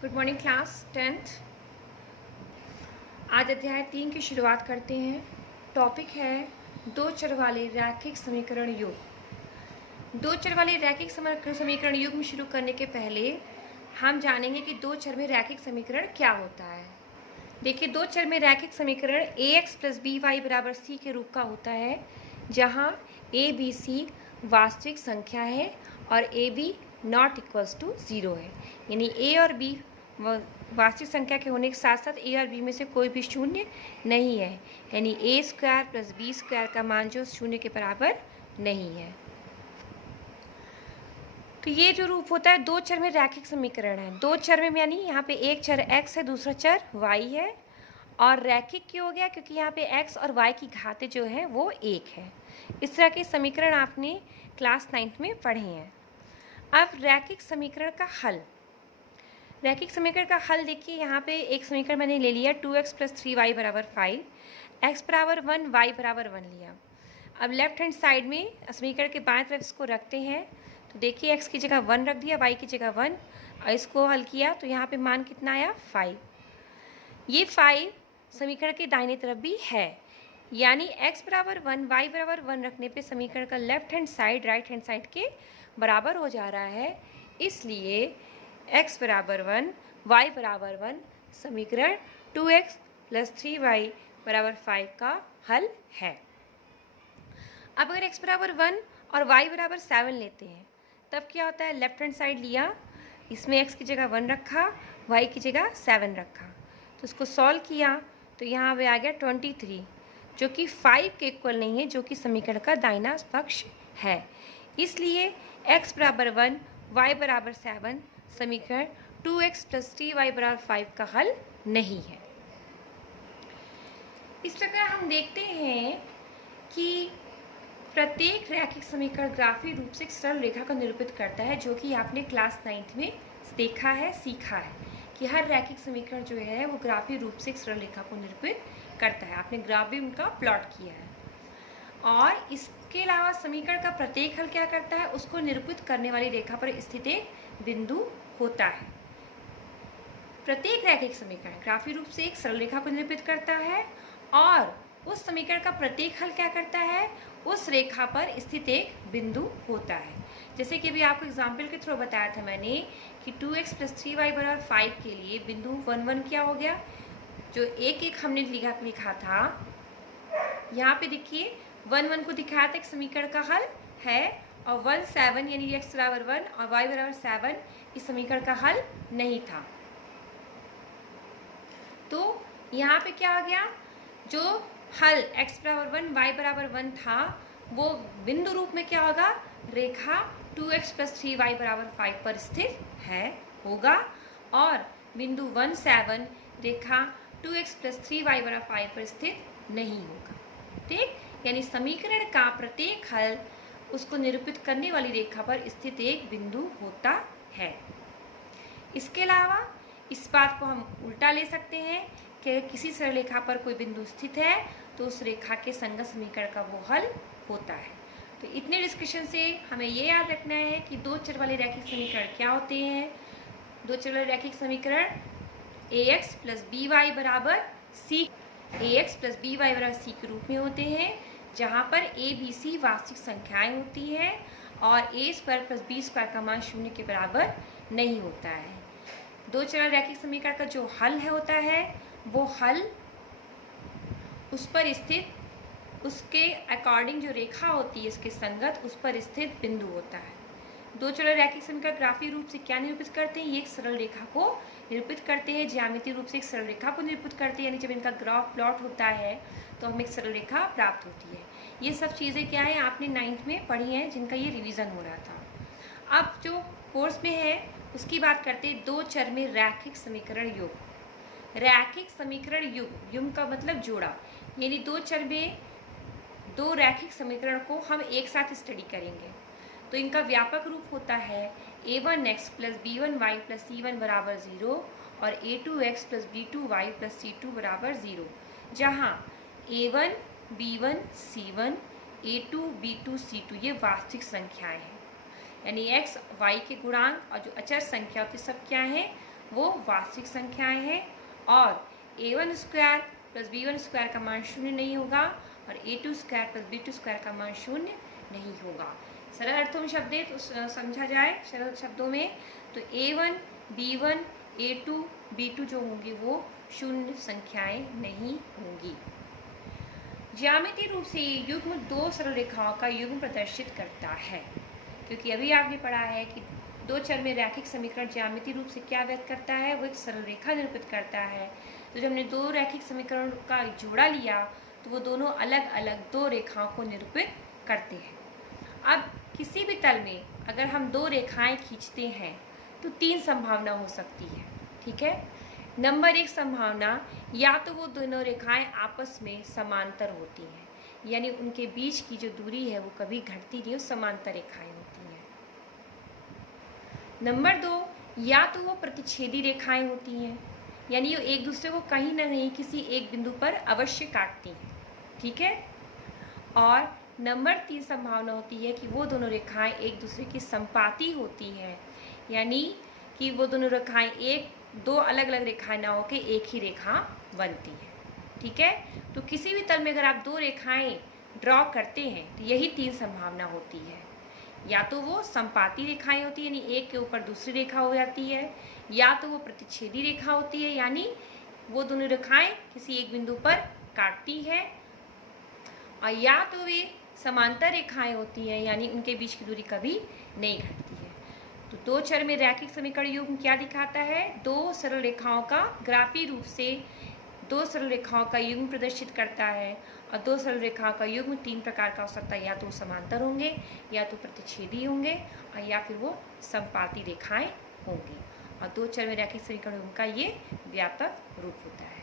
Good morning class 10th। आज अध्याय 3 की शुरुआत करते हैं। टॉपिक है दो चर वाले रैखिक समीकरण योग। दो चर वाले रैखिक समीकरण योग में शुरू करने के पहले हम जानेंगे कि दो चर में रैखिक समीकरण क्या होता है। देखिए, दो चर में रैखिक समीकरण ax + by = c के रूप का होता है, जहाँ a b c वास्तविक संख्या है और a b ≠ 0 है। यानी a और b वास्तविक संख्या के होने के साथ साथ a और b में से कोई भी शून्य नहीं है। यानी a² + b² का मान जो शून्य के बराबर नहीं है। तो ये जो रूप होता है दो चर में रैखिक समीकरण है। दो चर में यानी यहाँ पे एक चर x है, दूसरा चर y है। और रैखिक क्यों हो गया? क्योंकि यहाँ पे x और y की घातें जो है वो एक है। इस तरह के समीकरण आपने क्लास 9th में पढ़े हैं। अब रैखिक समीकरण का हल। रैखिक समीकरण का हल देखिए, यहाँ पे एक समीकरण मैंने ले लिया 2x + 3y = 5, x = 1, y = 1 लिया। अब लेफ्ट हैंड साइड में समीकरण के बाएं तरफ इसको रखते हैं। तो देखिए, x की जगह 1 रख दिया, y की जगह 1, और इसको हल किया तो यहाँ पे मान कितना आया? 5। ये 5 समीकरण के दाहिने तरफ भी है, यानी x = 1, y = 1 रखने पे समीकरण का left hand side right hand side के बराबर हो जा रहा है। इसलिए x = 1, y = 1 समीकरण 2x + 3y = 5 का हल है। अब अगर x = 1 और y = 7 लेते हैं, तब क्या होता है? लेफ्ट हैंड साइड लिया, इसमें x की जगह 1 रखा, y की जगह 7 रखा, तो इसको सॉल्व किया तो यहाँ पे आ गया 23, जो कि 5 के इक्वल नहीं है, जो कि समीकरण का दाहिना पक्ष है। इसलिए x = 1, y = 7 समीकरण 2x + 3y = 5 का हल नहीं है। इस प्रकार हम देखते हैं कि प्रत्येक रैखिक समीकरण ग्राफीय रूप से एक सरल रेखा को निरूपित करता है, जो कि आपने क्लास 9th में देखा है, सीखा है कि हर रैखिक समीकरण जो है वो ग्राफीय रूप से एक सरल रेखा को निरूपित करता है। आपने ग्राफ भी उनका प्लॉट किया है। और इसके अलावा समीकरण का प्रत्येक हल क्या करता है? उसको निरूपित करने वाली रेखा पर स्थित एक बिंदु होता है। प्रत्येक रैखिक समीकरण ग्राफीय रूप से एक सरल रेखा को निरूपित करता है और उस समीकरण का प्रत्येक हल क्या करता है? उस रेखा पर स्थित एक बिंदु होता है। जैसे कि अभी आपको एग्जाम्पल के थ्रू बताया था मैंने कि 2x + 3y = 5 के लिए बिंदु 1, 1 क्या हो गया? जो एक एक हमने लिखा था, यहाँ पे देखिए 1, 1 को दिखाया था एक समीकरण का हल है, और 1, 7 यानी x = 1 और y = 7 इस समीकरण का हल नहीं था। तो यहाँ पे क्या आ गया? जो हल x = 1, y = 1 था, वो बिंदु रूप में क्या होगा? रेखा 2x + 3y = 5 पर स्थित है होगा, और बिंदु 1, 7 रेखा 2x + 3y = 5 पर स्थित नहीं होगा। ठीक, यानी समीकरण का प्रत्येक हल उसको निरूपित करने वाली रेखा पर स्थित एक बिंदु होता है। इसके अलावा इस बात को हम उल्टा ले सकते हैं कि किसी सरल रेखा पर कोई बिंदु स्थित है तो उस रेखा के संगत समीकरण का वो हल होता है। तो इतने डिस्कशन से हमें ये याद रखना है कि दो चर वाले रैखिक समीकरण क्या होते हैं। दो चर वाले रैखिक समीकरण ax + by = c, ax + by = c के रूप में होते हैं, जहाँ पर a b c वास्तविक संख्याएं होती हैं और a² + b² का मान शून्य के बराबर नहीं होता है। दो चर रैखिक समीकरण का जो हल है होता है, वो हल उस पर स्थित, उसके अकॉर्डिंग जो रेखा होती है इसके संगत, उस पर स्थित बिंदु होता है। दो चर रैखिक समीकरण ग्राफीय रूप से क्या निरूपित करते हैं? ये एक सरल रेखा को निरूपित करते हैं, ज्यामितीय रूप से एक सरल रेखा को निरूपित करते हैं। यानी जब इनका ग्राफ प्लॉट होता है तो हमें एक सरल रेखा प्राप्त होती है। ये सब चीज़ें क्या है आपने 9th में पढ़ी हैं, जिनका ये रिवीजन हो रहा था। अब जो कोर्स में है उसकी बात करते हैं, दो चर में रैखिक समीकरण योग। रैखिक समीकरण युग, युग का मतलब जोड़ा, यानी दो चर में दो रैखिक समीकरण को हम एक साथ स्टडी करेंगे। तो इनका व्यापक रूप होता है a1x + b1y + c1 = 0 और a2x + b2y + c2 = 0, जहाँ a1 b1 c1 a2 b2 c2 ये वास्तविक संख्याएं हैं। यानी x y के गुणांक और जो अचर संख्या होती सब क्या है? वो वास्तविक संख्याएं हैं और a1 square plus b1 square का मान शून्य नहीं होगा और a2 square plus b2 square का मान शून्य नहीं होगा। सरल अर्थों में शब्द तो समझा जाए सरल शब्दों में तो a1, b1, a2, b2 जो होंगी वो शून्य संख्याएं नहीं होंगी। ज्यामितीय रूप से ये युग्म दो सरल रेखाओं का युग्म प्रदर्शित करता है, क्योंकि अभी आपने पढ़ा है कि दो चर में रैखिक समीकरण ज्यामितीय रूप से क्या व्यक्त करता है, वो एक सरल रेखा निरूपित करता है। तो जब हमने दो रैखिक समीकरण का जोड़ा लिया तो वो दोनों अलग अलग दो रेखाओं को निरूपित करते हैं। अब किसी भी तल में अगर हम दो रेखाएं खींचते हैं तो तीन संभावना हो सकती है, ठीक है। नंबर एक संभावना, या तो वो दोनों रेखाएं आपस में समांतर होती हैं, यानी उनके बीच की जो दूरी है वो कभी घटती नहीं, समांतर रेखाएं होती हैं। नंबर दो, या तो वो प्रतिच्छेदी रेखाएं होती हैं, यानी वो एक दूसरे को कहीं ना कहीं किसी एक बिंदु पर अवश्य काटती हैं, ठीक है। और नंबर तीन संभावना होती है कि वो दोनों रेखाएं एक दूसरे की संपाती होती हैं, यानी कि वो दोनों रेखाएं दो अलग अलग रेखाएं ना होकर एक ही रेखा बनती है, ठीक है। तो किसी भी तल में अगर आप दो रेखाएं ड्रॉ करते हैं तो यही तीन संभावना होती है, या तो वो संपाती रेखाएं होती है, यानी एक के ऊपर दूसरी रेखा हो जाती है, या तो वो प्रतिच्छेदी रेखा होती है, यानी वो दोनों रेखाएं किसी एक बिंदु पर काटती है, और या तो वे समांतर रेखाएं होती हैं, यानी उनके बीच की दूरी कभी नहीं घटती है। तो दो चर में रैखिक समीकरण युग्म क्या दिखाता है, दो सरल रेखाओं का ग्राफीय रूप से दो सरल रेखाओं का युग्म प्रदर्शित करता है, और दो सरल रेखाओं का युग्म तीन प्रकार का हो सकता है, या तो समांतर होंगे, या तो प्रतिच्छेदी होंगे, और या फिर वो संपाती रेखाएं होंगी। और दो चर में रैखिक समीकरण युग्म का ये व्यापक रूप होता है।